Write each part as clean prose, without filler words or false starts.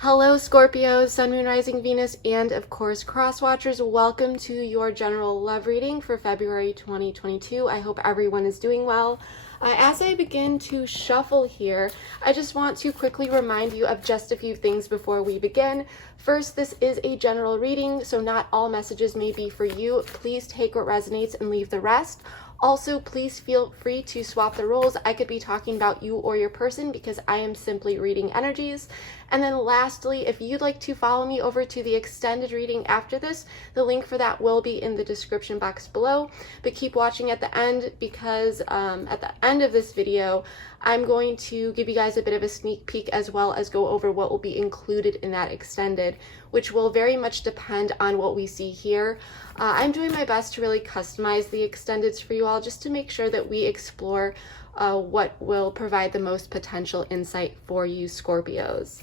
Hello Scorpio, Sun, Moon, Rising, Venus, and of course Cross Watchers. Welcome to your general love reading for February 2022. I hope everyone is doing well. As I begin to shuffle here, I just want to quickly remind you of just a few things before we begin. First, this is a general reading, so not all messages may be for you. Please take what resonates and leave the rest. Also, please feel free to swap the roles. I could be talking about you or your person because I am simply reading energies. And then lastly, if you'd like to follow me over to the extended reading after this, the link for that will be in the description box below. But keep watching at the end because at the end of this video, I'm going to give you guys a bit of a sneak peek as well as go over what will be included in that extended, which will very much depend on what we see here. I'm doing my best to really customize the extendeds for you all just to make sure that we explore what will provide the most potential insight for you Scorpios.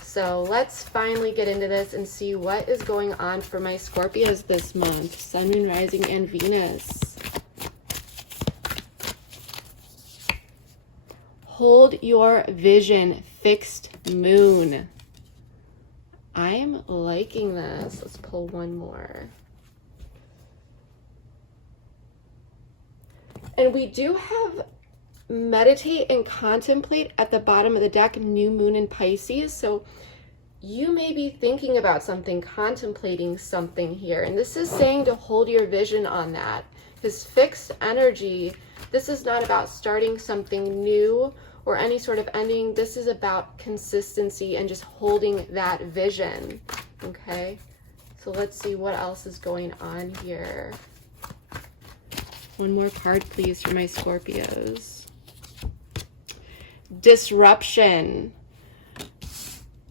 So let's finally get into this and see what is going on for my Scorpios this month. Sun, Moon, Rising, and Venus. Hold your vision, fixed moon. I'm liking this. Let's pull one more. And we do have meditate and contemplate at the bottom of the deck, new moon in Pisces. So you may be thinking about something, contemplating something here. And this is saying to hold your vision on that. Because fixed energy, this is not about starting something new or any sort of ending. This is about consistency and just holding that vision. Okay, so let's see what else is going on here. One more card, please, for my Scorpios. Disruption.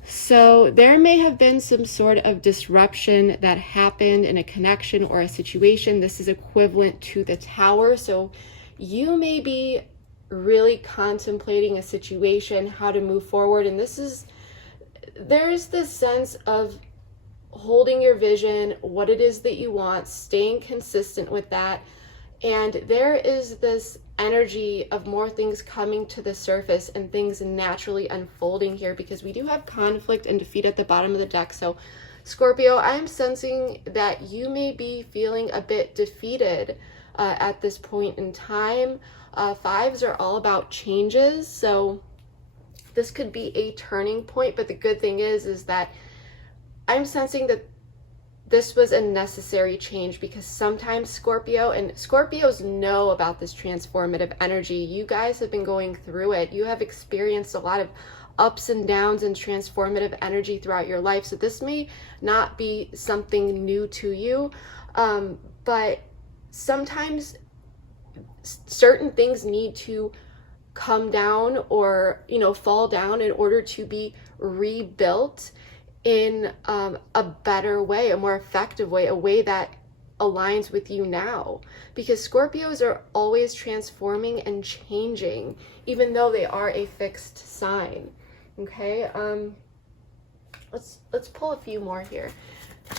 So there may have been some sort of disruption that happened in a connection or a situation. This is equivalent to the Tower. So you may be really contemplating a situation, how to move forward. And there's this sense of holding your vision, what it is that you want, staying consistent with that. And there is this energy of more things coming to the surface and things naturally unfolding here because we do have conflict and defeat at the bottom of the deck. So Scorpio, I'm sensing that you may be feeling a bit defeated at this point in time. Fives are all about changes. So this could be a turning point. But the good thing is that I'm sensing that this was a necessary change because sometimes Scorpio, and Scorpios know about this transformative energy. You guys have been going through it. You have experienced a lot of ups and downs and transformative energy throughout your life. So this may not be something new to you, but sometimes certain things need to come down or, fall down in order to be rebuilt in a better way, a more effective way, a way that aligns with you now. Because Scorpios are always transforming and changing, even though they are a fixed sign. Okay, let's pull a few more here.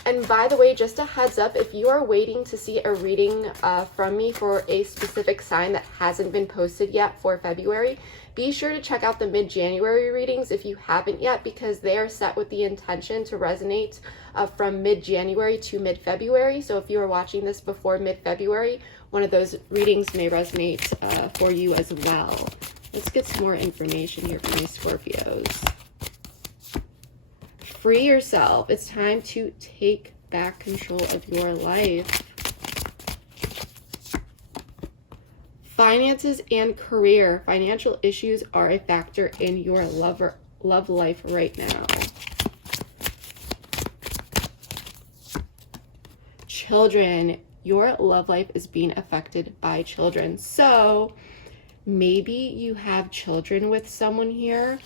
And by the way, just a heads up, if you are waiting to see a reading from me for a specific sign that hasn't been posted yet for February, be sure to check out the mid-January readings if you haven't yet, because they are set with the intention to resonate from mid-January to mid-February. So if you are watching this before mid-February, one of those readings may resonate for you as well. Let's get some more information here from these Scorpios. Free yourself. It's time to take back control of your life. Finances and career. Financial issues are a factor in your love life right now. Children. Your love life is being affected by children. So maybe you have children with someone here,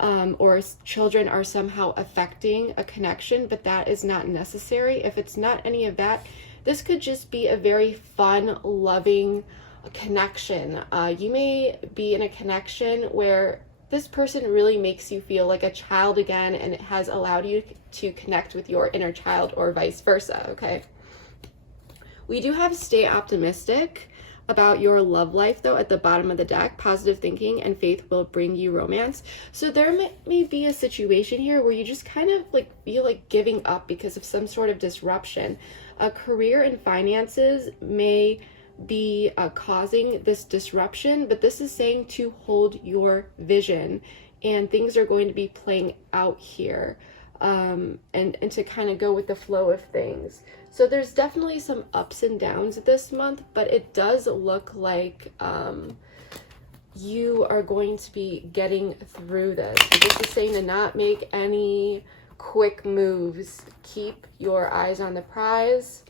or children are somehow affecting a connection, but that is not necessary. If it's not any of that, this could just be a very fun, loving connection. You may be in a connection where this person really makes you feel like a child again, and it has allowed you to connect with your inner child, or vice versa. Okay, we do have stay optimistic. about your love life, though, at the bottom of the deck. Positive thinking and faith will bring you romance. So there may be a situation here where you just kind of like feel like giving up because of some sort of disruption. A career and finances may be causing this disruption, but this is saying to hold your vision, and things are going to be playing out here, and to kind of go with the flow of things. So there's definitely some ups and downs this month, but it does look like you are going to be getting through this. So this is saying to not make any quick moves. Keep your eyes on the prize.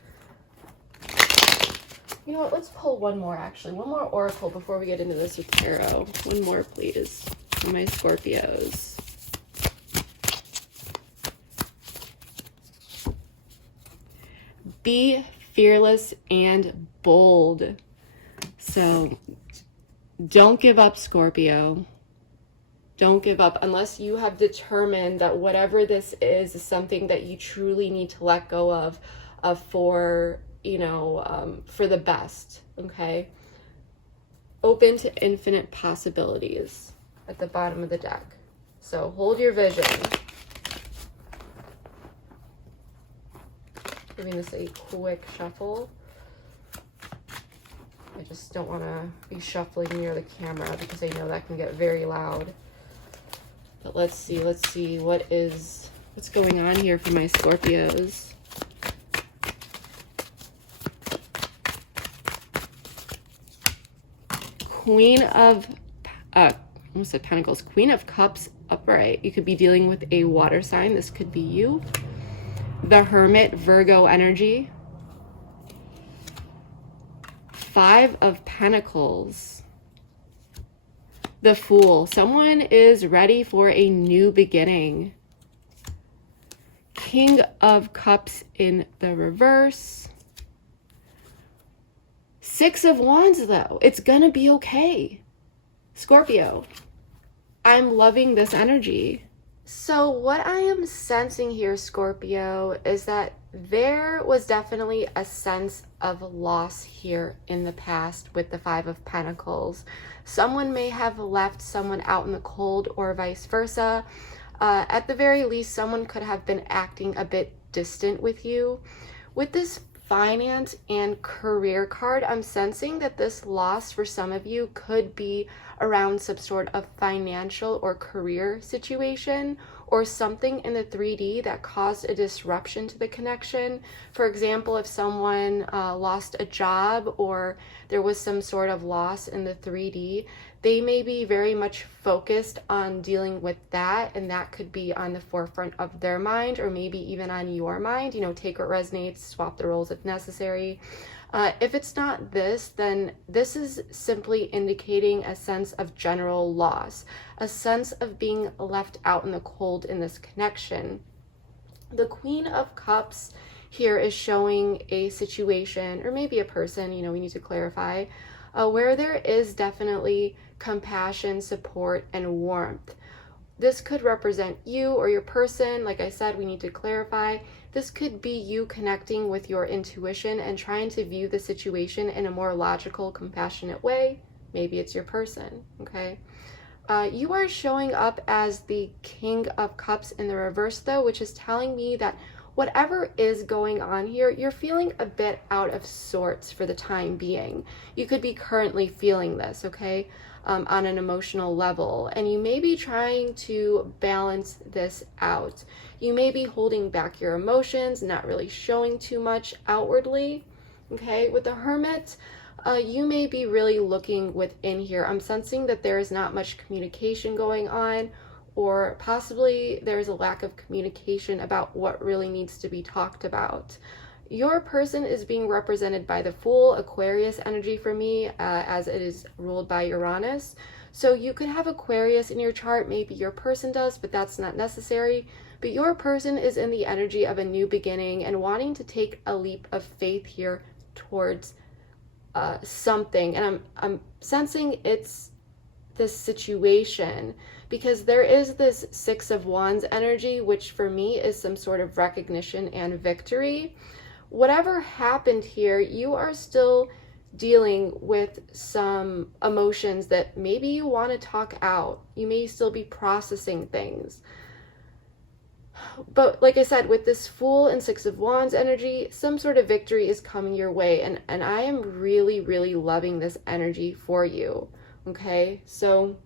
You know what, let's pull one more actually. One more oracle before we get into this with tarot. One more, please, for my Scorpios. Be fearless and bold. So don't give up, Scorpio. Don't give up unless you have determined that whatever this is something that you truly need to let go of for, you know, for the best, okay? Open to infinite possibilities at the bottom of the deck. So hold your vision. Giving this a quick shuffle. I just don't want to be shuffling near the camera because I know that can get very loud. But let's see what's going on here for my Scorpios. Queen of almost said Pentacles. Queen of Cups upright. You could be dealing with a water sign. This could be you. The Hermit, Virgo energy. Five of Pentacles. The Fool. Someone is ready for a new beginning. King of Cups in the reverse. Six of Wands, though. It's gonna be okay, Scorpio. I'm loving this energy. So what I am sensing here, Scorpio, is that there was definitely a sense of loss here in the past with the Five of Pentacles. Someone may have left someone out in the cold or vice versa. At the very least, someone could have been acting a bit distant with you. With this finance and career card, I'm sensing that this loss for some of you could be around some sort of financial or career situation, or something in the 3D that caused a disruption to the connection. For example, if someone lost a job or there was some sort of loss in the 3D, they may be very much focused on dealing with that, and that could be on the forefront of their mind, or maybe even on your mind. You know, take what resonates, swap the roles if necessary. If it's not this, then this is simply indicating a sense of general loss, a sense of being left out in the cold in this connection. The Queen of Cups here is showing a situation, or maybe a person, you know, we need to clarify, where there is definitely compassion, support, and warmth. This could represent you or your person. Like I said, we need to clarify. This could be you connecting with your intuition and trying to view the situation in a more logical, compassionate way. Maybe it's your person, okay? You are showing up as the King of Cups in the reverse, though, which is telling me that whatever is going on here, you're feeling a bit out of sorts for the time being. You could be currently feeling this, okay, on an emotional level, and you may be trying to balance this out. You may be holding back your emotions, not really showing too much outwardly, okay? With the Hermit, you may be really looking within here. I'm sensing that there is not much communication going on, or possibly there's a lack of communication about what really needs to be talked about. Your person is being represented by the Fool, Aquarius energy for me, as it is ruled by Uranus. So you could have Aquarius in your chart, maybe your person does, but that's not necessary. But your person is in the energy of a new beginning and wanting to take a leap of faith here towards something. And I'm sensing it's this situation, because there is this Six of Wands energy, which for me is some sort of recognition and victory. Whatever happened here, you are still dealing with some emotions that maybe you want to talk out. You may still be processing things. But like I said, with this Fool and Six of Wands energy, some sort of victory is coming your way. And I am really, really loving this energy for you. Okay, so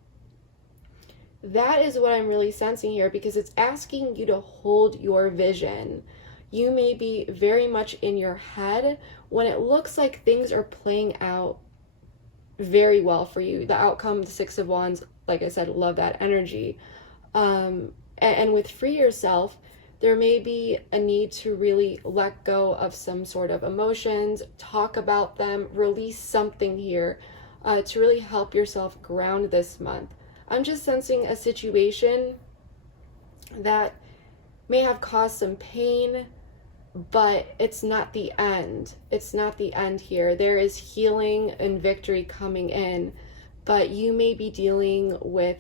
that is what I'm really sensing here, because it's asking you to hold your vision. You may be very much in your head when it looks like things are playing out very well for you. The outcome, the Six of Wands, like I said, love that energy. And with Free Yourself, there may be a need to really let go of some sort of emotions, talk about them, release something here to really help yourself ground this month. I'm just sensing a situation that may have caused some pain, but it's not the end. It's not the end here. There is healing and victory coming in, but you may be dealing with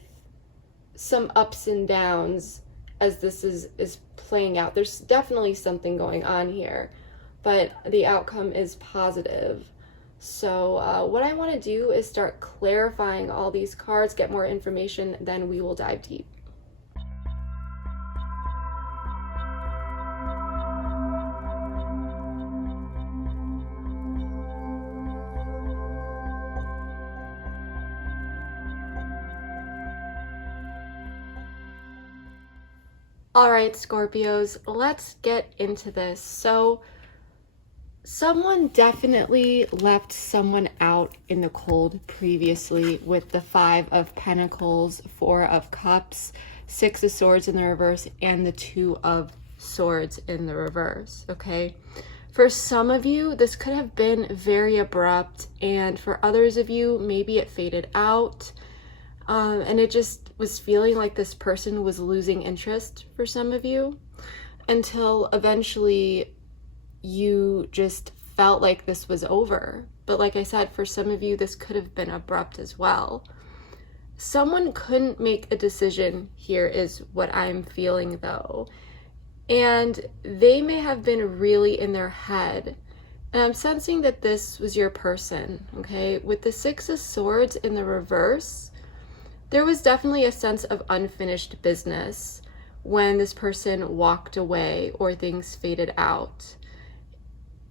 some ups and downs as this is playing out. There's definitely something going on here, but the outcome is positive. So what I want to do is start clarifying all these cards, get more information, then we will dive deep. All right, Scorpios, let's get into this. So someone definitely left someone out in the cold previously with the Five of Pentacles, Four of Cups, Six of Swords in the reverse, and the Two of Swords in the reverse, okay? For some of you, this could have been very abrupt, and for others of you, maybe it faded out. And it just was feeling like this person was losing interest for some of you, until eventually you just felt like this was over. But like I said, for some of you, this could have been abrupt as well. Someone couldn't make a decision here is what I'm feeling though. And they may have been really in their head. And I'm sensing that this was your person, okay? With the Six of Swords in the reverse, there was definitely a sense of unfinished business when this person walked away or things faded out.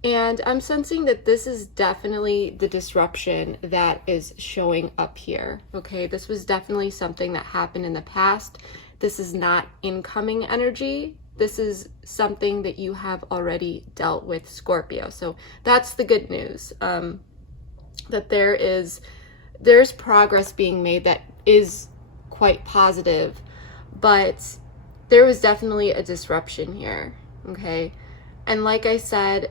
And I'm sensing that this is definitely the disruption that is showing up here, okay? This was definitely something that happened in the past. This is not incoming energy. This is something that you have already dealt with, Scorpio. So that's the good news, that there's progress being made that is quite positive, but there was definitely a disruption here, okay? And like I said,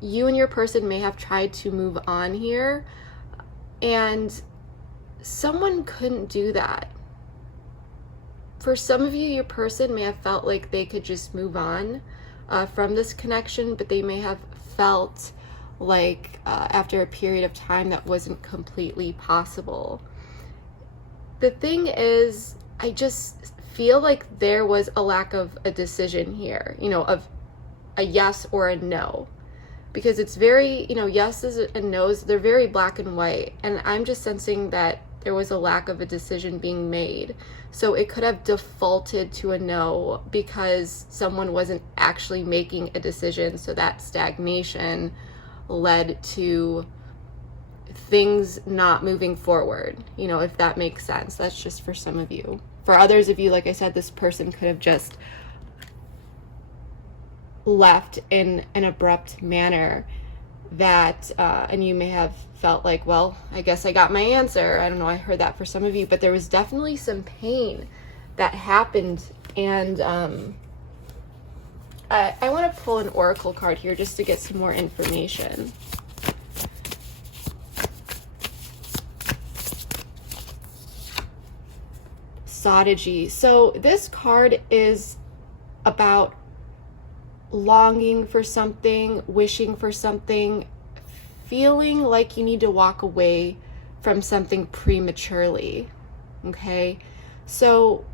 you and your person may have tried to move on here, and someone couldn't do that. For some of you, your person may have felt like they could just move on from this connection, but they may have felt like after a period of time that wasn't completely possible. The thing is, I just feel like there was a lack of a decision here, you know, of a yes or a no, because it's very, you know, yeses and nos, they're very black and white. And I'm just sensing that there was a lack of a decision being made. So it could have defaulted to a no because someone wasn't actually making a decision. So that stagnation led to things not moving forward, you know, if that makes sense. That's just for some of you. For others of you, like I said, this person could have just left in an abrupt manner that and you may have felt like, well, I guess I got my answer. I don't know, I heard that for some of you, but there was definitely some pain that happened. And I want to pull an oracle card here just to get some more information. Sodigy. So this card is about longing for something, wishing for something, feeling like you need to walk away from something prematurely, okay? So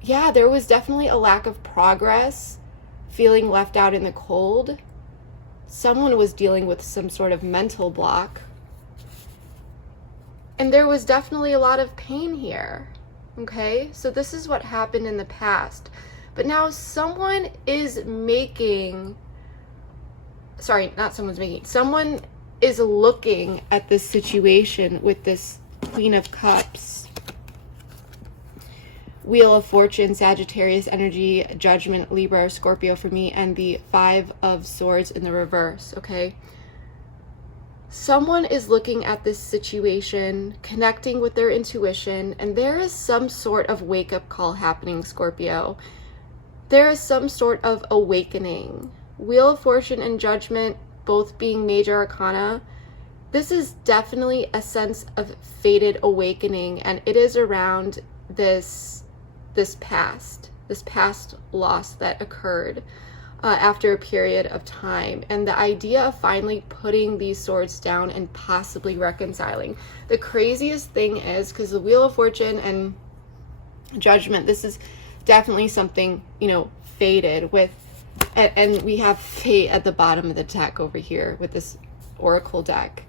yeah, there was definitely a lack of progress, feeling left out in the cold. Someone was dealing with some sort of mental block, And there was definitely a lot of pain here. Okay, so this is what happened in the past. But now someone is making, sorry, not someone's making, someone is looking at this situation with this Queen of Cups, Wheel of Fortune, Sagittarius energy, Judgment, Libra, or Scorpio for me, and the Five of Swords in the reverse, okay? Someone is looking at this situation, connecting with their intuition, and there is some sort of wake-up call happening, Scorpio. There is some sort of awakening. Wheel of Fortune and Judgment both being major arcana. This is definitely a sense of fated awakening, and it is around this past loss that occurred after a period of time, and the idea of finally putting these swords down and possibly reconciling. The craziest thing is, because the Wheel of Fortune and Judgment, this is definitely something, you know, fated with, and we have fate at the bottom of the deck over here with this oracle deck.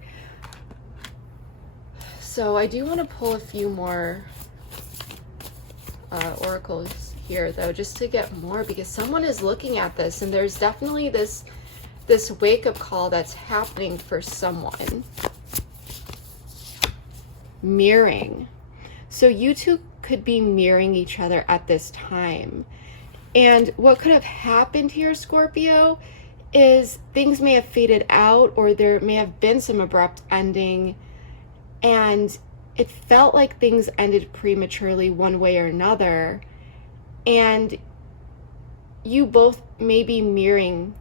So I do want to pull a few more oracles here though, just to get more, because someone is looking at this, and there's definitely this wake-up call that's happening for someone. Mirroring. So you two could be mirroring each other at this time. And what could have happened here, Scorpio, is things may have faded out, or there may have been some abrupt ending, and it felt like things ended prematurely one way or another, and you both may be mirroring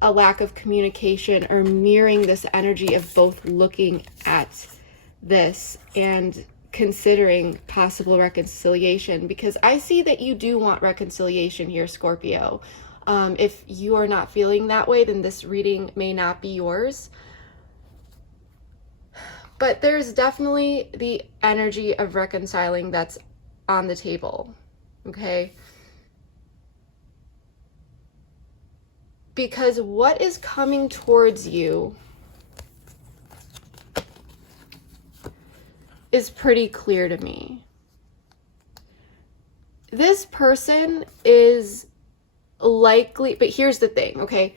a lack of communication, or mirroring this energy of both looking at this and considering possible reconciliation, because I see that you do want reconciliation here, Scorpio. If you are not feeling that way, then this reading may not be yours. But there's definitely the energy of reconciling that's on the table, okay? Because what is coming towards you is pretty clear to me. This person is likely, but here's the thing, okay?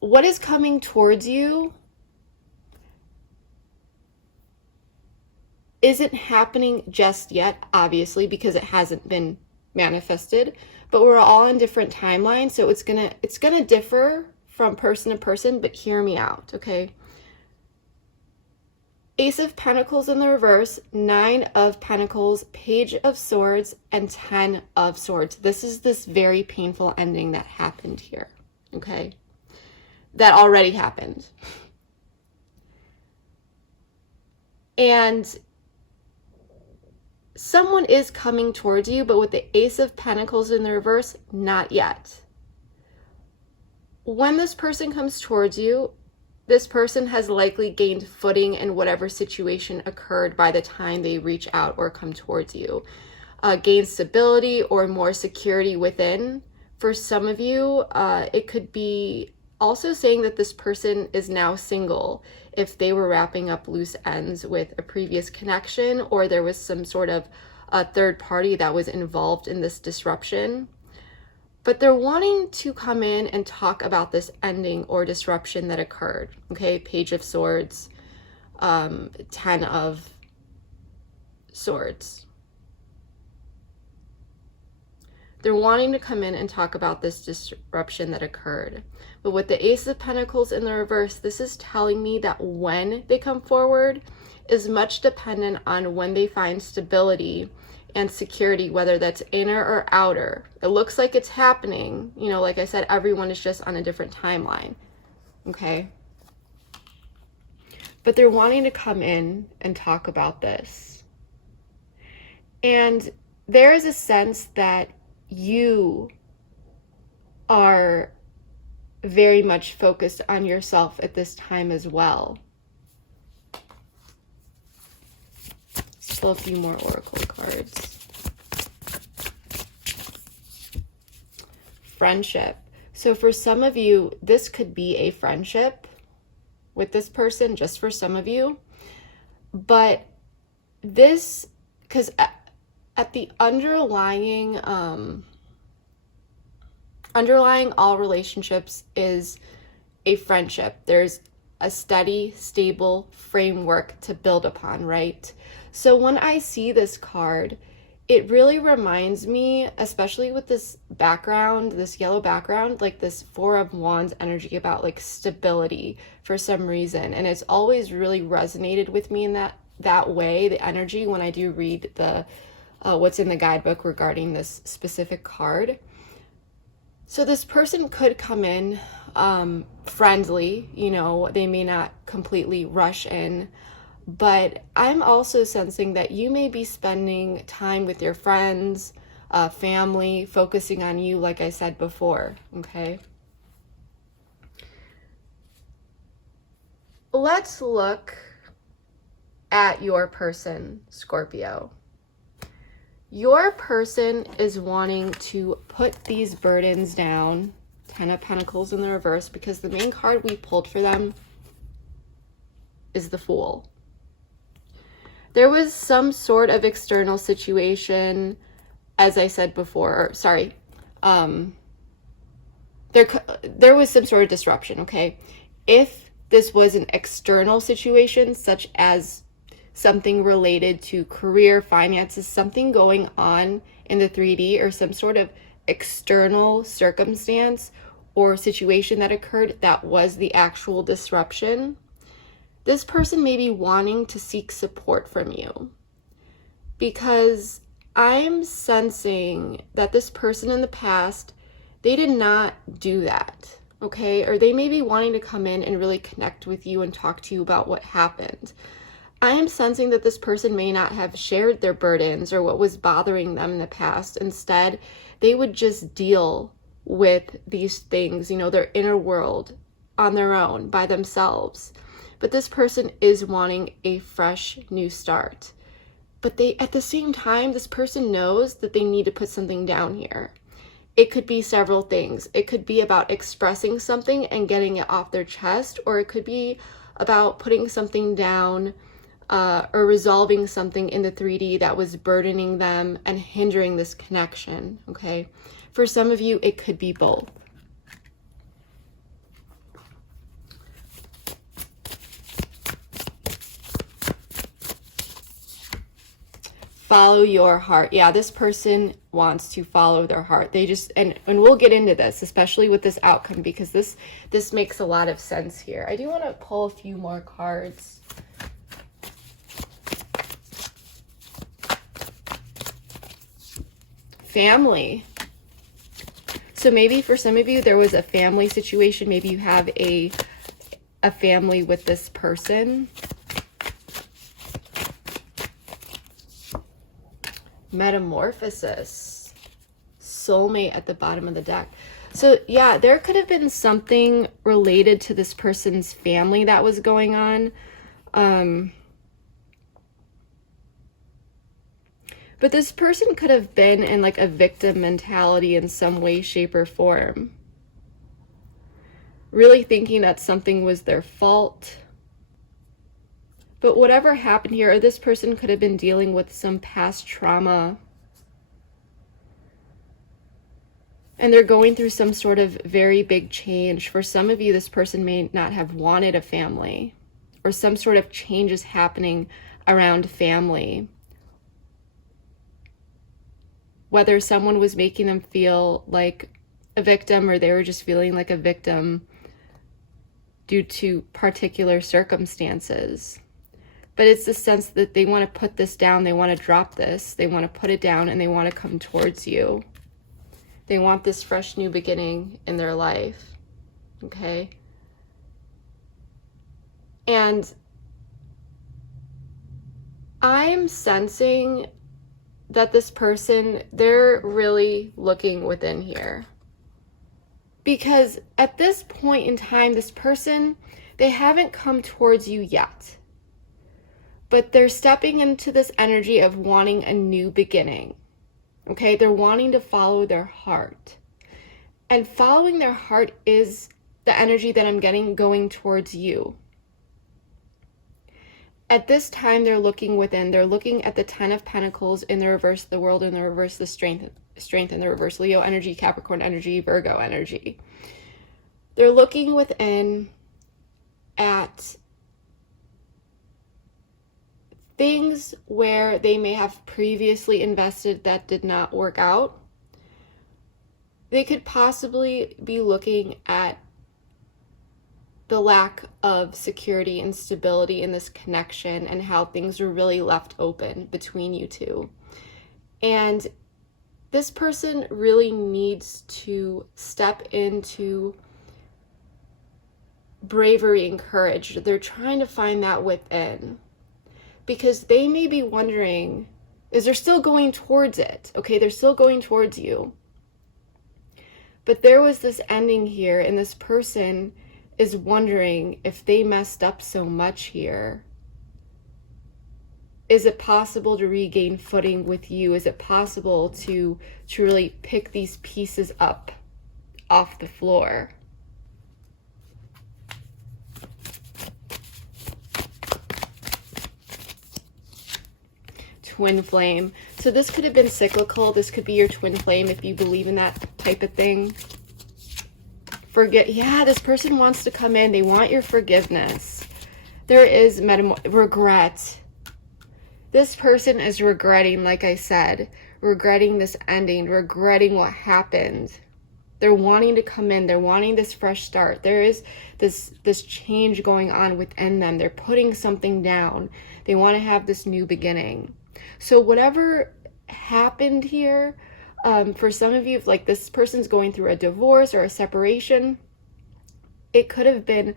What is coming towards you isn't happening just yet, obviously, because it hasn't been manifested, but we're all in different timelines, so it's gonna differ from person to person, but hear me out, okay? Ace of Pentacles in the reverse, Nine of Pentacles, Page of Swords, and Ten of Swords. This is this very painful ending that happened here, okay? That already happened. And someone is coming towards you, but with the Ace of Pentacles in the reverse, not yet. When this person comes towards you, this person has likely gained footing in whatever situation occurred by the time they reach out or come towards you. Gain stability or more security within. For some of you, it could be also saying that this person is now single if they were wrapping up loose ends with a previous connection, or there was some sort of a third party that was involved in this disruption. But they're wanting to come in and talk about this ending or disruption that occurred. Okay, Page of Swords, 10 of Swords. They're wanting to come in and talk about this disruption that occurred. But with the Ace of Pentacles in the reverse, this is telling me that when they come forward is much dependent on when they find stability and security, whether that's inner or outer. It looks like it's happening. You know, like I said, everyone is just on a different timeline. Okay? But they're wanting to come in and talk about this. And there is a sense that you are very much focused on yourself at this time as well. Let's pull a few more oracle cards. Friendship. So for some of you, this could be a friendship. with this person, just for some of you. But this, because at the underlying all relationships is a friendship. There's a steady, stable framework to build upon, right? So when I see this card, it really reminds me, especially with this background, this yellow background, like this Four of Wands energy about like stability for some reason. And it's always really resonated with me in that way, the energy, when I do read the what's in the guidebook regarding this specific card. So this person could come in friendly, you know, they may not completely rush in, but I'm also sensing that you may be spending time with your friends, family, focusing on you, like I said before, okay? Let's look at your person, Scorpio. Your person is wanting to put these burdens down, Ten of Pentacles in the reverse, because the main card we pulled for them is the Fool. There was some sort of external situation, as I said before, or sorry, there was some sort of disruption, okay? If this was an external situation, such as something related to career, finances, something going on in the 3D, or some sort of external circumstance or situation that occurred that was the actual disruption, this person may be wanting to seek support from you, because I'm sensing that this person in the past, they did not do that, okay? Or they may be wanting to come in and really connect with you and talk to you about what happened. I am sensing that this person may not have shared their burdens or what was bothering them in the past. Instead, they would just deal with these things, you know, their inner world on their own, by themselves. But this person is wanting a fresh new start. But they, at the same time, this person knows that they need to put something down here. It could be several things. It could be about expressing something and getting it off their chest, or it could be about putting something down or resolving something in the 3D that was burdening them and hindering this connection, okay? For some of you, it could be both. Follow your heart. Yeah, this person wants to follow their heart. They just, and we'll get into this, especially with this outcome, because this makes a lot of sense here. I do want to pull a few more cards. Family. So maybe for some of you, there was a family situation. Maybe you have a family with this person. Metamorphosis. Soulmate at the bottom of the deck. So yeah, there could have been something related to this person's family that was going on. But this person could have been in like a victim mentality in some way, shape, or form. Really thinking that something was their fault. But whatever happened here, or this person could have been dealing with some past trauma. And they're going through some sort of very big change. For some of you, this person may not have wanted a family, or some sort of change is happening around family. Whether someone was making them feel like a victim, or they were just feeling like a victim due to particular circumstances. But it's the sense that they want to put this down, they want to drop this, they want to put it down, and they want to come towards you. They want this fresh new beginning in their life, okay? And I'm sensing that this person, they're really looking within here. Because at this point in time, this person, they haven't come towards you yet. But they're stepping into this energy of wanting a new beginning. Okay, they're wanting to follow their heart. And following their heart is the energy that I'm getting going towards you. At this time, they're looking within. They're looking at the 10 of Pentacles in the reverse, the World in the reverse, the Strength in the reverse, Leo energy, Capricorn energy, Virgo energy. They're looking within at things where they may have previously invested that did not work out. They could possibly be looking at the lack of security and stability in this connection and how things were really left open between you two. And this person really needs to step into bravery and courage. They're trying to find that within, because they may be wondering, is they're still going towards it. Okay, they're still going towards you. But there was this ending here, and this person is wondering if they messed up so much here. Is it possible to regain footing with you? Is it possible to really pick these pieces up off the floor? Twin flame. So this could have been cyclical. This could be your twin flame if you believe in that type of thing. Yeah, this person wants to come in. They want your forgiveness. There is regret. This person is regretting, like I said, regretting this ending, regretting what happened. They're wanting to come in. They're wanting this fresh start. There is this change going on within them. They're putting something down. They want to have this new beginning. So whatever happened here, for some of you, if like this person's going through a divorce or a separation, there could have been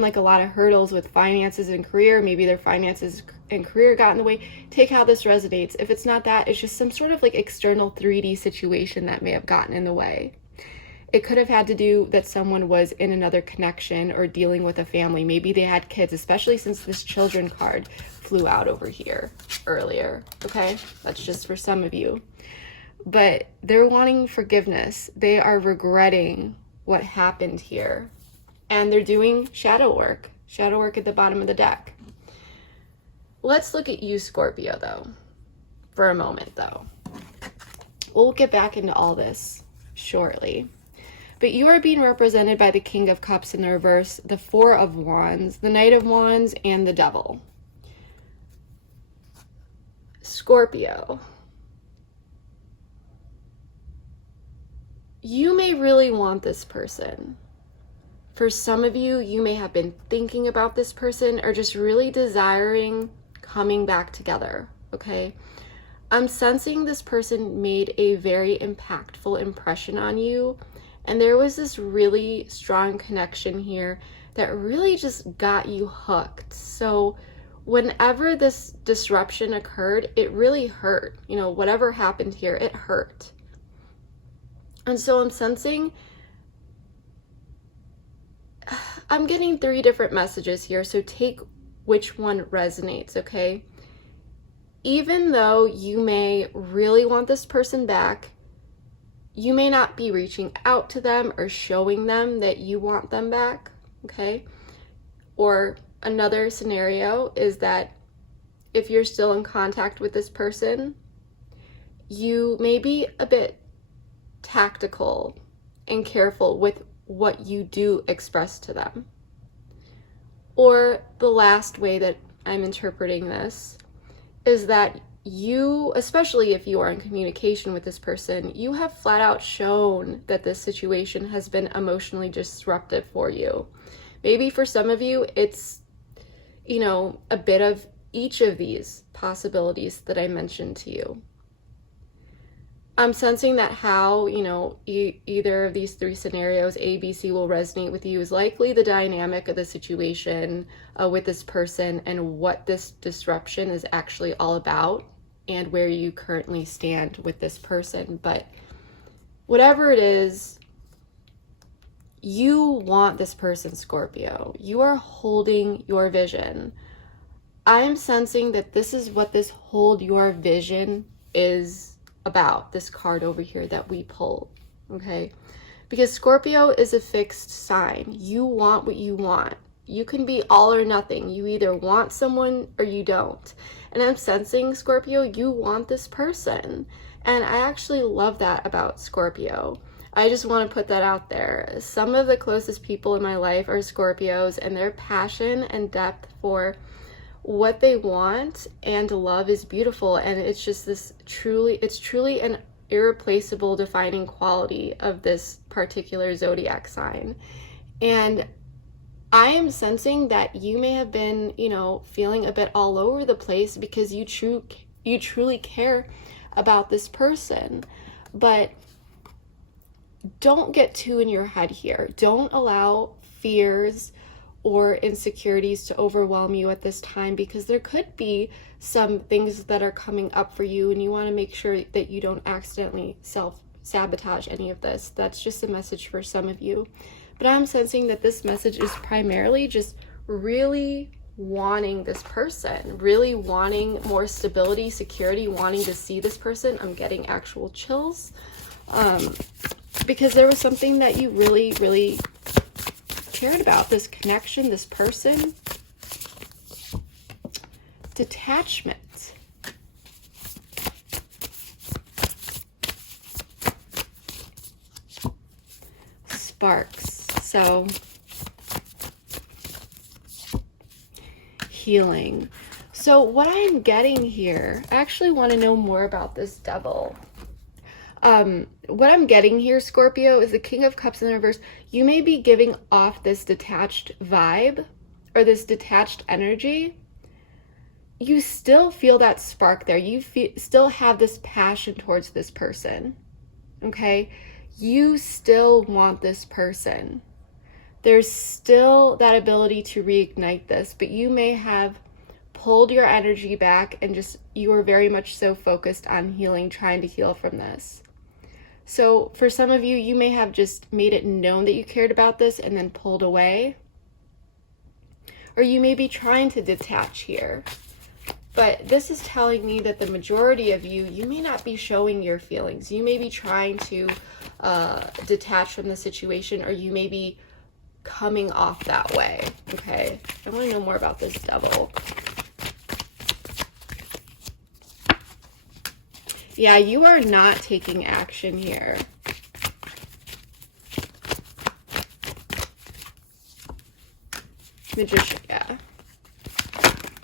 like a lot of hurdles with finances and career. Maybe their finances and career got in the way. Take how this resonates. If it's not that, it's just some sort of like external 3D situation that may have gotten in the way. It could have had to do that someone was in another connection or dealing with a family. Maybe they had kids, especially since this children card flew out over here earlier. Okay, that's just for some of you. But they're wanting forgiveness. They are regretting what happened here. And they're doing shadow work at the bottom of the deck. Let's look at you, Scorpio, though, for a moment, though. We'll get back into all this shortly. But you are being represented by the King of Cups in the reverse, the Four of Wands, the Knight of Wands, and the Devil. Scorpio. You may really want this person. For some of you, you may have been thinking about this person or just really desiring coming back together, okay? I'm sensing this person made a very impactful impression on you, and there was this really strong connection here that really just got you hooked. So whenever this disruption occurred, it really hurt. You know, whatever happened here, it hurt. And so I'm sensing, I'm getting 3 different messages here, so take which one resonates, okay? Even though you may really want this person back, you may not be reaching out to them or showing them that you want them back, okay? Or another scenario is that if you're still in contact with this person, you may be a bit tactical and careful with what you do express to them. Or the last way that I'm interpreting this is that you, especially if you are in communication with this person, you have flat out shown that this situation has been emotionally disruptive for you. Maybe for some of you, it's, you know, a bit of each of these possibilities that I mentioned to you. I'm sensing that how, you know, either of these 3 scenarios, A, B, C, will resonate with you is likely the dynamic of the situation with this person and what this disruption is actually all about and where you currently stand with this person. But whatever it is, you want this person, Scorpio. You are holding your vision. I am sensing that this is what this hold your vision is about, this card over here that we pulled, okay? Because Scorpio is a fixed sign. You want what you want. You can be all or nothing. You either want someone or you don't. And I'm sensing, Scorpio, you want this person. And I actually love that about Scorpio. I just want to put that out there. Some of the closest people in my life are Scorpios, and their passion and depth for what they want and love is beautiful. And it's just this it's truly an irreplaceable defining quality of this particular zodiac sign. And I am sensing that you may have been, you know, feeling a bit all over the place because you truly care about this person. But don't get too in your head here. Don't allow fears or insecurities to overwhelm you at this time, because there could be some things that are coming up for you, and you want to make sure that you don't accidentally self-sabotage any of this. That's just a message for some of you. But I'm sensing that this message is primarily just really wanting this person, really wanting more stability, security, wanting to see this person. I'm getting actual chills because there was something that you really, really cared about, this connection, this person. Detachment. Sparks. So, healing. So what I'm getting here, I actually want to know more about this devil. What I'm getting here, Scorpio, is the King of Cups in the reverse. You may be giving off this detached vibe or this detached energy. You still feel that spark there. You still have this passion towards this person, okay? You still want this person. There's still that ability to reignite this, but you may have pulled your energy back and just, you are very much so focused on healing, trying to heal from this. So for some of you, you may have just made it known that you cared about this and then pulled away. Or you may be trying to detach here. But this is telling me that the majority of you, you may not be showing your feelings. You may be trying to detach from the situation, or you may be coming off that way, okay? I want to know more about this devil. Yeah, you are not taking action here. Magician, yeah.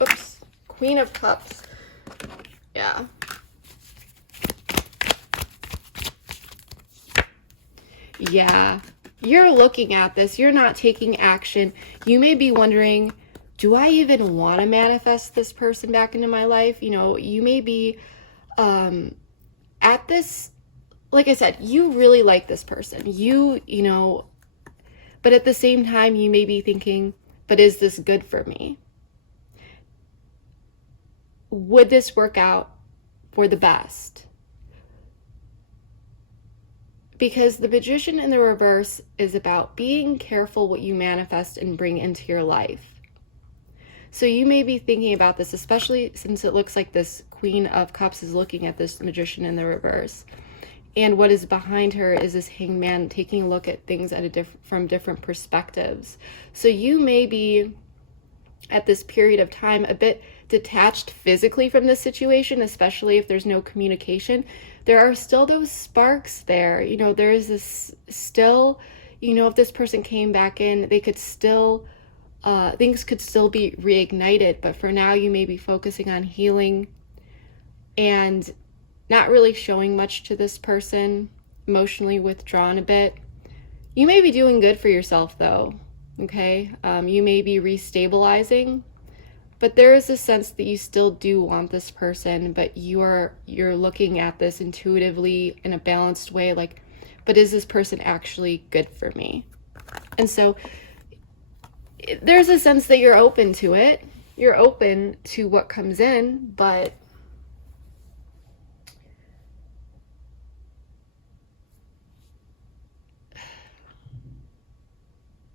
Oops. Queen of Cups. Yeah. Yeah. You're looking at this. You're not taking action. You may be wondering, do I even want to manifest this person back into my life? You know, you may be at this, like I said, you really like this person. You know, but at the same time, you may be thinking, but is this good for me? Would this work out for the best? Because the Magician in the reverse is about being careful what you manifest and bring into your life. So you may be thinking about this, especially since it looks like this Queen of Cups is looking at this Magician in the reverse. And what is behind her is this Hangman taking a look at things at from different perspectives. So you may be at this period of time a bit detached physically from this situation, especially if there's no communication. There are still those sparks there. You know, there is this still, you know, if this person came back in, they could still, things could still be reignited. But for now, you may be focusing on healing and not really showing much to this person, emotionally withdrawn a bit. You may be doing good for yourself though, okay? You may be restabilizing, but there is a sense that you still do want this person, but you're looking at this intuitively in a balanced way, like, but is this person actually good for me? And so there's a sense that you're open to it. You're open to what comes in, but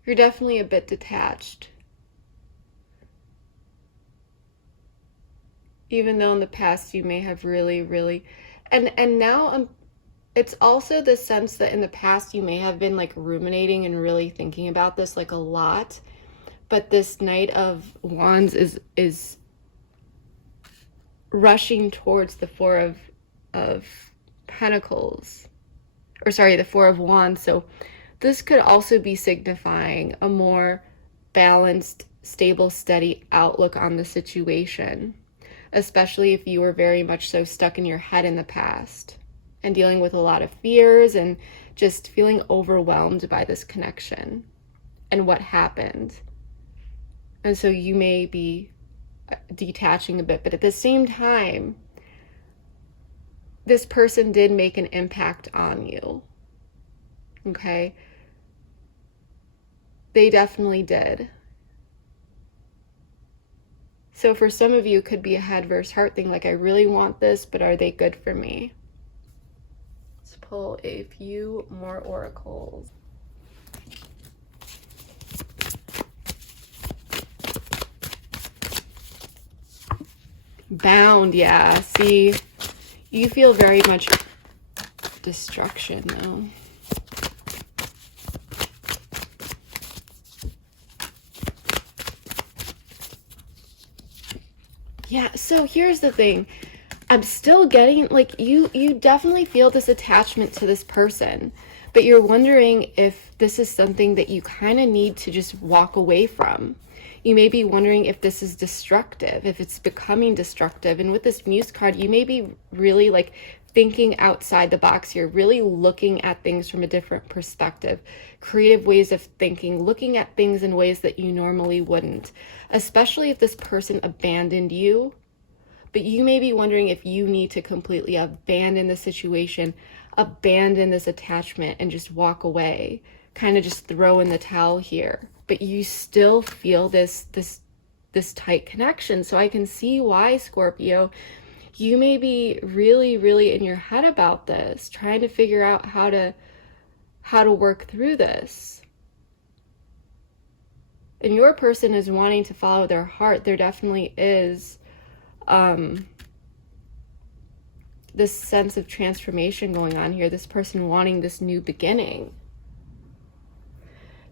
you're definitely a bit detached. Even though in the past you may have really, and now it's also the sense that in the past you may have been like ruminating and really thinking about this like a lot, But this Knight of Wands is rushing towards the Four of Pentacles, or sorry, the Four of Wands. So this could also be signifying a more balanced, stable, steady outlook on the situation, especially if you were very much so stuck in your head in the past and dealing with a lot of fears and just feeling overwhelmed by this connection and what happened. And so you may be detaching a bit, but at the same time, this person did make an impact on you. Okay? They definitely did. So for some of you, it could be a head versus heart thing, like I really want this, but are they good for me? Let's pull a few more oracles. Bound, yeah. See, you feel very much destruction though. Yeah, so here's the thing. I'm still getting, like, you definitely feel this attachment to this person, but you're wondering if this is something that you kind of need to just walk away from. You may be wondering if this is destructive, if it's becoming destructive. And with this Muse card, you may be really like thinking outside the box here, really looking at things from a different perspective, creative ways of thinking, looking at things in ways that you normally wouldn't, especially if this person abandoned you. But you may be wondering if you need to completely abandon the situation, abandon this attachment, and just walk away, kind of just throw in the towel here. But you still feel this tight connection. So I can see why, Scorpio, you may be really, really in your head about this, trying to figure out how to work through this. And your person is wanting to follow their heart. There definitely is this sense of transformation going on here. This person wanting this new beginning.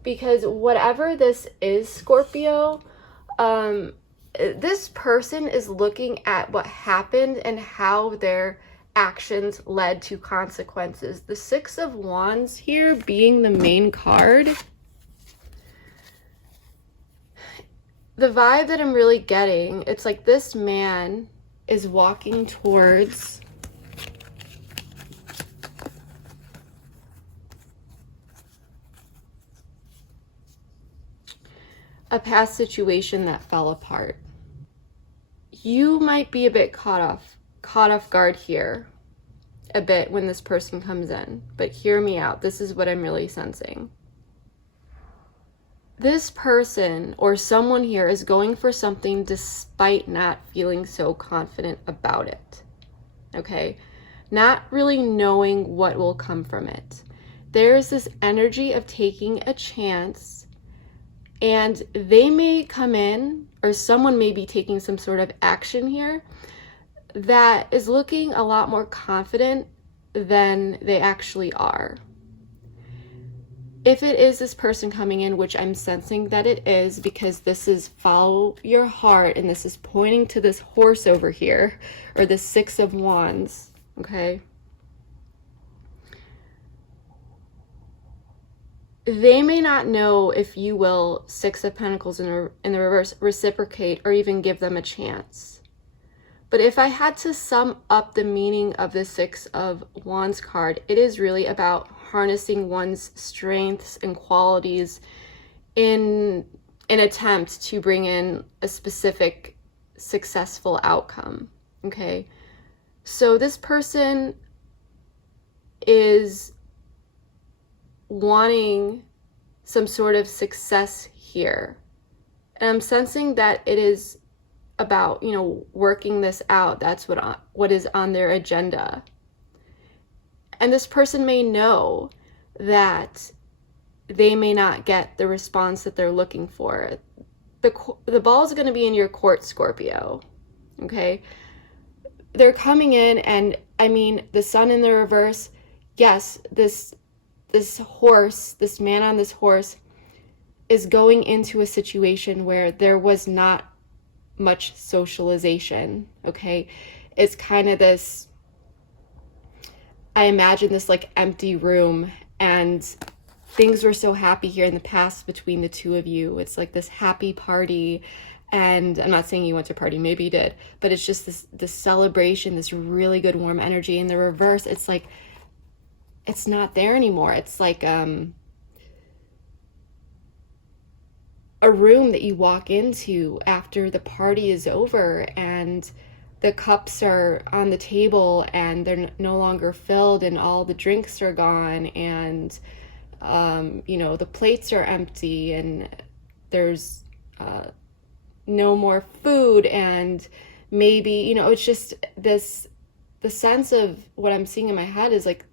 Because whatever this is, Scorpio, this person is looking at what happened and how their actions led to consequences. The Six of Wands here being the main card. The vibe that I'm really getting, it's like this man is walking towards a past situation that fell apart. You might be a bit caught off guard here a bit when this person comes in, but hear me out. This is what I'm really sensing. This person or someone here is going for something despite not feeling so confident about it. Okay? Not really knowing what will come from it. There's this energy of taking a chance. And they may come in, or someone may be taking some sort of action here that is looking a lot more confident than they actually are. If it is this person coming in, which I'm sensing that it is, because this is follow your heart, and this is pointing to this horse over here, or the Six of Wands, okay? They may not know if you will, Six of Pentacles in the reverse, reciprocate or even give them a chance. But if I had to sum up the meaning of the Six of Wands card, it is really about harnessing one's strengths and qualities in an attempt to bring in a specific successful outcome, okay? So this person is wanting some sort of success here. And I'm sensing that it is about, working this out. That's what is on their agenda. And this person may know that they may not get the response that they're looking for. The ball is going to be in your court, Scorpio. Okay? They're coming in, and the sun in the reverse, yes, this horse, this man on this horse is going into a situation where there was not much socialization, okay? It's kind of this, I imagine this like empty room, and things were so happy here in the past between the two of you. It's like this happy party, and I'm not saying you went to party, maybe you did, but it's just this celebration, this really good warm energy. In the reverse, it's like it's not there anymore. It's like a room that you walk into after the party is over, and the cups are on the table and they're no longer filled, and all the drinks are gone, and you know, the plates are empty, and there's no more food, and maybe, you know, it's just this, the sense of what I'm seeing in my head is like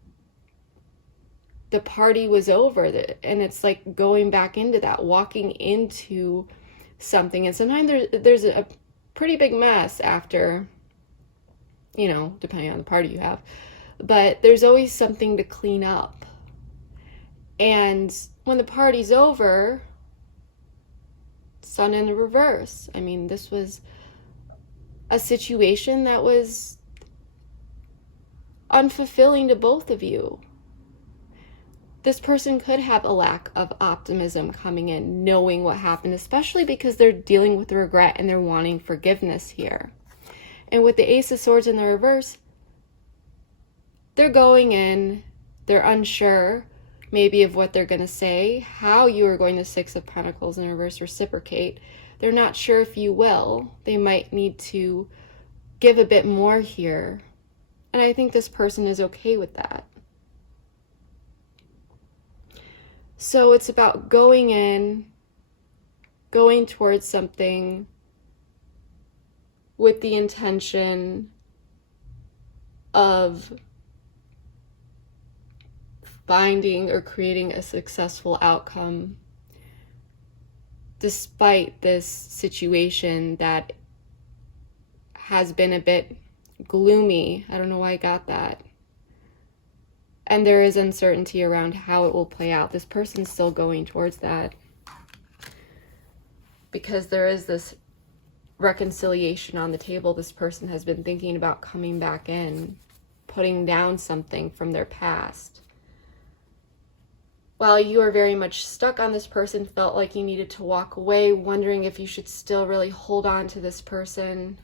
the party was over, and it's like going back into that, walking into something. And sometimes there's a pretty big mess after, you know, depending on the party you have, but there's always something to clean up. And when the party's over, sun in the reverse. I mean, this was a situation that was unfulfilling to both of you. This person could have a lack of optimism coming in, knowing what happened, especially because they're dealing with regret and they're wanting forgiveness here. And with the Ace of Swords in the reverse, they're going in, they're unsure maybe of what they're going to say, how you are going to Six of Pentacles in reverse reciprocate. They're not sure if you will. They might need to give a bit more here. And I think this person is okay with that. So it's about going in, going towards something with the intention of finding or creating a successful outcome despite this situation that has been a bit gloomy. I don't know why I got that. And there is uncertainty around how it will play out. This person's still going towards that because there is this reconciliation on the table. This person has been thinking about coming back in, putting down something from their past. While you are very much stuck on this person, felt like you needed to walk away, wondering if you should still really hold on to this person,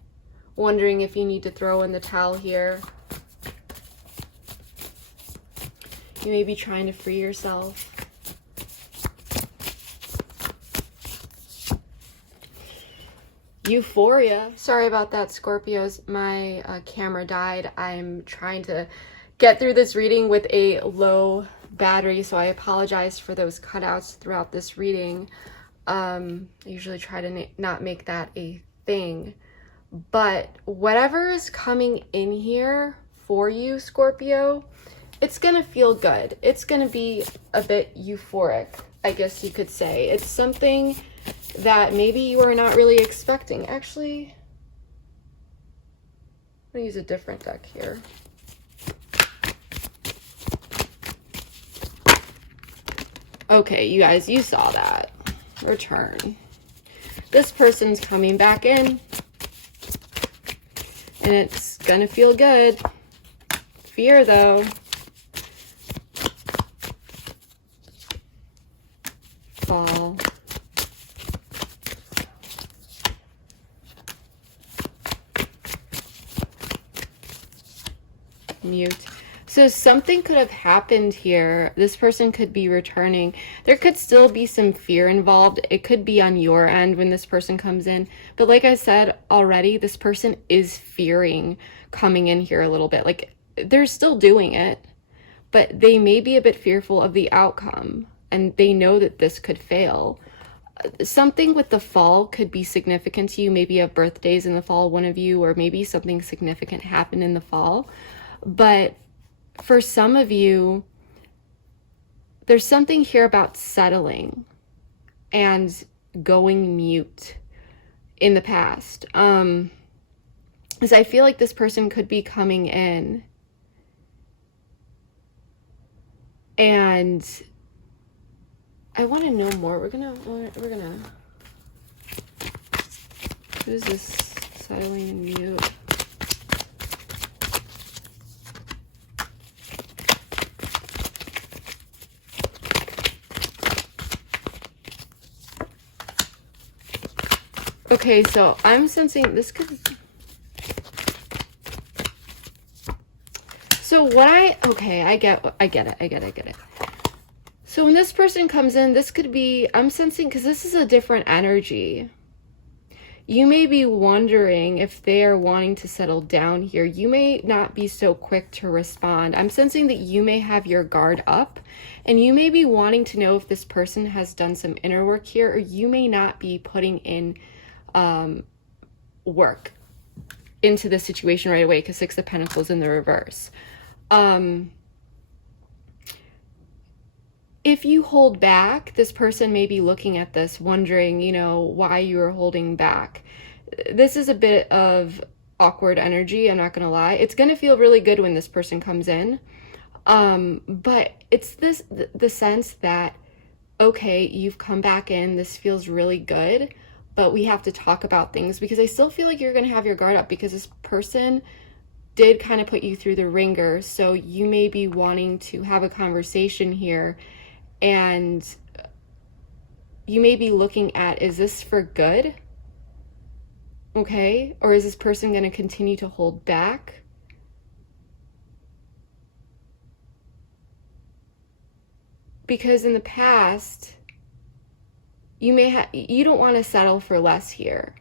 wondering if you need to throw in the towel here. You may be trying to free yourself. Euphoria. Sorry about that, Scorpios. My camera died. I'm trying to get through this reading with a low battery, so I apologize for those cutouts throughout this reading. I usually try to not make that a thing. But whatever is coming in here for you, Scorpio, it's gonna feel good. It's gonna be a bit euphoric, I guess you could say. It's something that maybe you are not really expecting. Actually, I'm gonna use a different deck here. Okay, you guys, you saw that. Return. This person's coming back in, and it's gonna feel good. Fear, though. Fall. Mute. So something could have happened here. This person could be returning. There could still be some fear involved. It could be on your end when this person comes in. But like I said already, this person is fearing coming in here a little bit. Like, they're still doing it, but they may be a bit fearful of the outcome, and they know that this could fail. Something with the fall could be significant to you. Maybe you have birthdays in the fall, one of you, or maybe something significant happened in the fall. But for some of you, there's something here about settling and going mute in the past. As I feel like this person could be coming in and I want to know more. We're gonna who's this silent and mute? Okay, so I'm sensing this could... So what I get it. So when this person comes in, this could be, I'm sensing, because this is a different energy. You may be wondering if they are wanting to settle down here. You may not be so quick to respond. I'm sensing that you may have your guard up, and you may be wanting to know if this person has done some inner work here, or you may not be putting in work into the situation right away, because Six of Pentacles in the reverse. If you hold back, this person may be looking at this, wondering, you know, why you are holding back. This is a bit of awkward energy, I'm not gonna lie. It's gonna feel really good when this person comes in. But it's the sense that, okay, you've come back in, this feels really good, but we have to talk about things, because I still feel like you're gonna have your guard up, because this person did kind of put you through the ringer. So you may be wanting to have a conversation here, and you may be looking at, is this for good? Okay, or is this person going to continue to hold back? Because in the past, you don't want to settle for less here.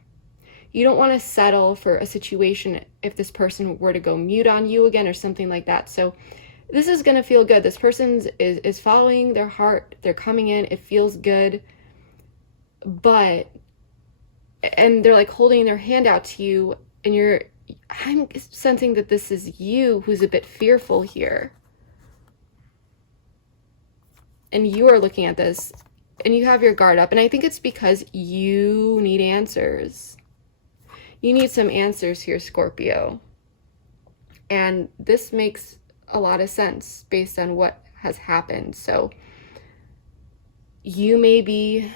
You don't want to settle for a situation if this person were to go mute on you again or something like that. So this is going to feel good. This person is following their heart. They're coming in. It feels good. And they're like holding their hand out to you, and I'm sensing that this is you who's a bit fearful here. And you are looking at this and you have your guard up. And I think it's because you need answers. You need some answers here, Scorpio. And this makes a lot of sense based on what has happened. So you may be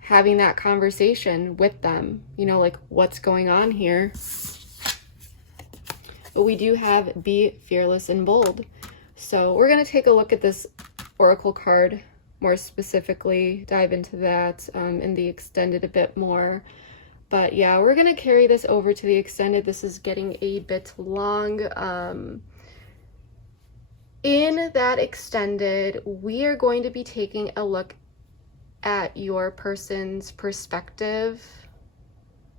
having that conversation with them, you know, like, what's going on here? But we do have be fearless and bold. So we're going to take a look at this oracle card more specifically, dive into that in the extended a bit more. But yeah, we're going to carry this over to the extended. This is getting a bit long. In that extended, we are going to be taking a look at your person's perspective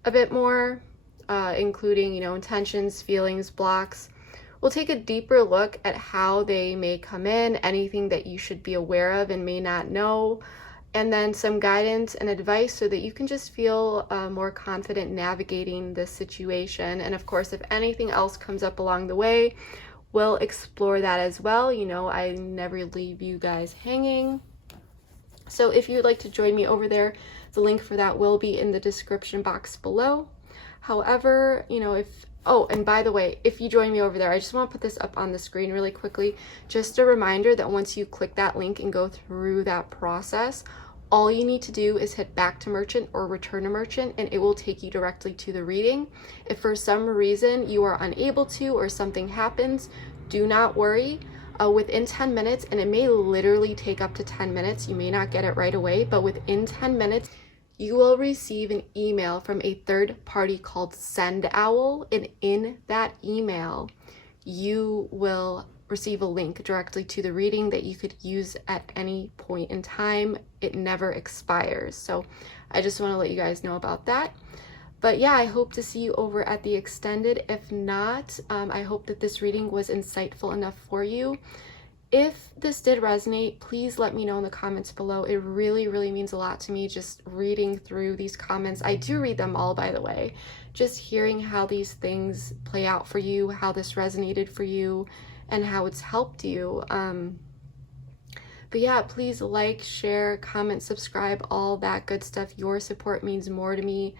a bit more, including, you know, intentions, feelings, blocks. We'll take a deeper look at how they may come in, anything that you should be aware of and may not know, and then some guidance and advice so that you can just feel more confident navigating this situation. And of course, if anything else comes up along the way, we'll explore that as well. You know, I never leave you guys hanging. So if you'd like to join me over there, the link for that will be in the description box below. However, you know, oh, and by the way, if you join me over there, I just want to put this up on the screen really quickly. Just a reminder that once you click that link and go through that process, all you need to do is hit back to merchant or return to merchant, and it will take you directly to the reading. If for some reason you are unable to, or something happens, do not worry. Within 10 minutes, and it may literally take up to 10 minutes, you may not get it right away, but within 10 minutes, you will receive an email from a third party called Send Owl, and in that email, you will receive a link directly to the reading that you could use at any point in time. It never expires. So I just want to let you guys know about that. But yeah, I hope to see you over at the extended. If not, I hope that this reading was insightful enough for you. If this did resonate, please let me know in the comments below. It really, really means a lot to me just reading through these comments. I do read them all, by the way. Just hearing how these things play out for you, how this resonated for you, and how it's helped you. But yeah, please like, share, comment, subscribe, all that good stuff. Your support means more to me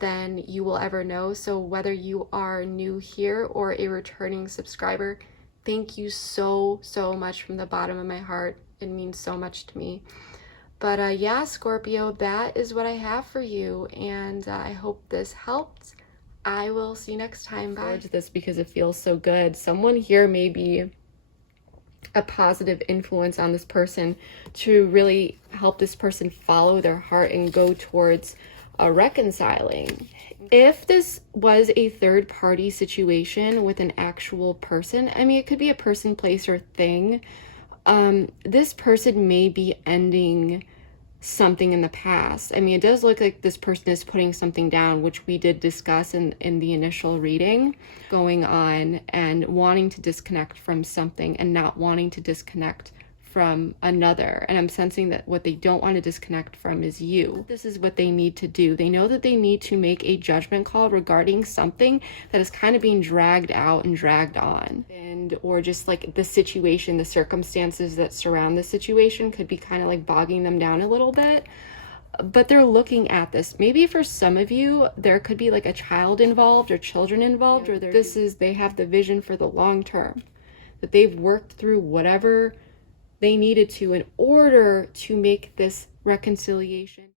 than you will ever know. So whether you are new here or a returning subscriber, thank you so much from the bottom of my heart. It means so much to me. But yeah, Scorpio, that is what I have for you, and I hope this helped. I will see you next time. Bye. I forward to this because it feels so good. Someone here may be a positive influence on this person to really help this person follow their heart and go towards reconciling. If this was a third party situation with an actual person, I mean, it could be a person, place, or thing. This person may be ending something in the past. I mean, it does look like this person is putting something down, which we did discuss in the initial reading, going on and wanting to disconnect from something and not wanting to disconnect from another. And I'm sensing that what they don't want to disconnect from is you. This is what they need to do. They know that they need to make a judgment call regarding something that is kind of being dragged out and dragged on, and or just like the situation, the circumstances that surround the situation could be kind of like bogging them down a little bit. But they're looking at this. Maybe for some of you, there could be like a child involved or children involved, or they have the vision for the long term, that they've worked through whatever they needed to in order to make this reconciliation.